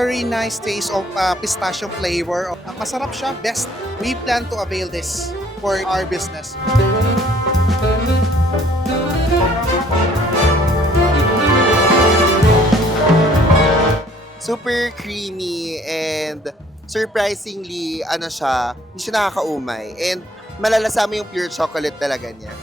very nice taste of pistachio flavor. Masarap siya. Best. We plan to avail this for our business. Super creamy and surprisingly, ano siya, hindi siya nakakaumay. And malalasama yung pure chocolate talaga niya.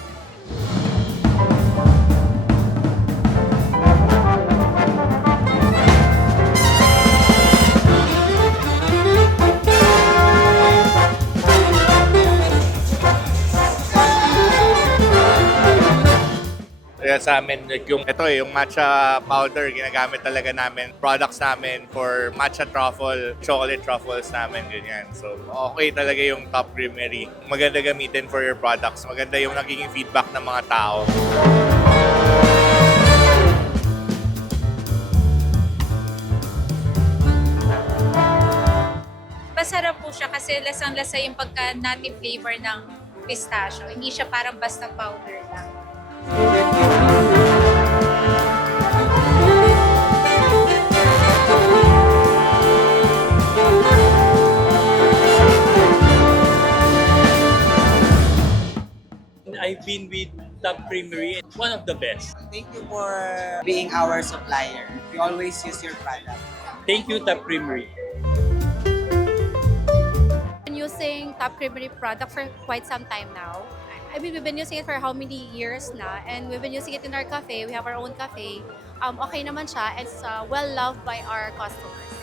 Kaya sa amin, like yung matcha powder, ginagamit talaga namin, products namin for matcha truffle, chocolate truffles namin, ganyan. So, okay talaga yung Top Creamery. Maganda gamitin for your products. Maganda yung nagiging feedback ng mga tao. Masarap po siya kasi lasang-lasa yung pagka-nutty flavor ng pistachio. Hindi siya parang basta powder lang. I've been with Top Creamery, one of the best. Thank you for being our supplier. We always use your product. Thank you, Top Creamery. Been using Top Creamery product for quite some time now. I mean, we've been using it for how many years na, and we've been using it in our cafe. We have our own cafe. Okay naman siya, and it's well loved by our customers.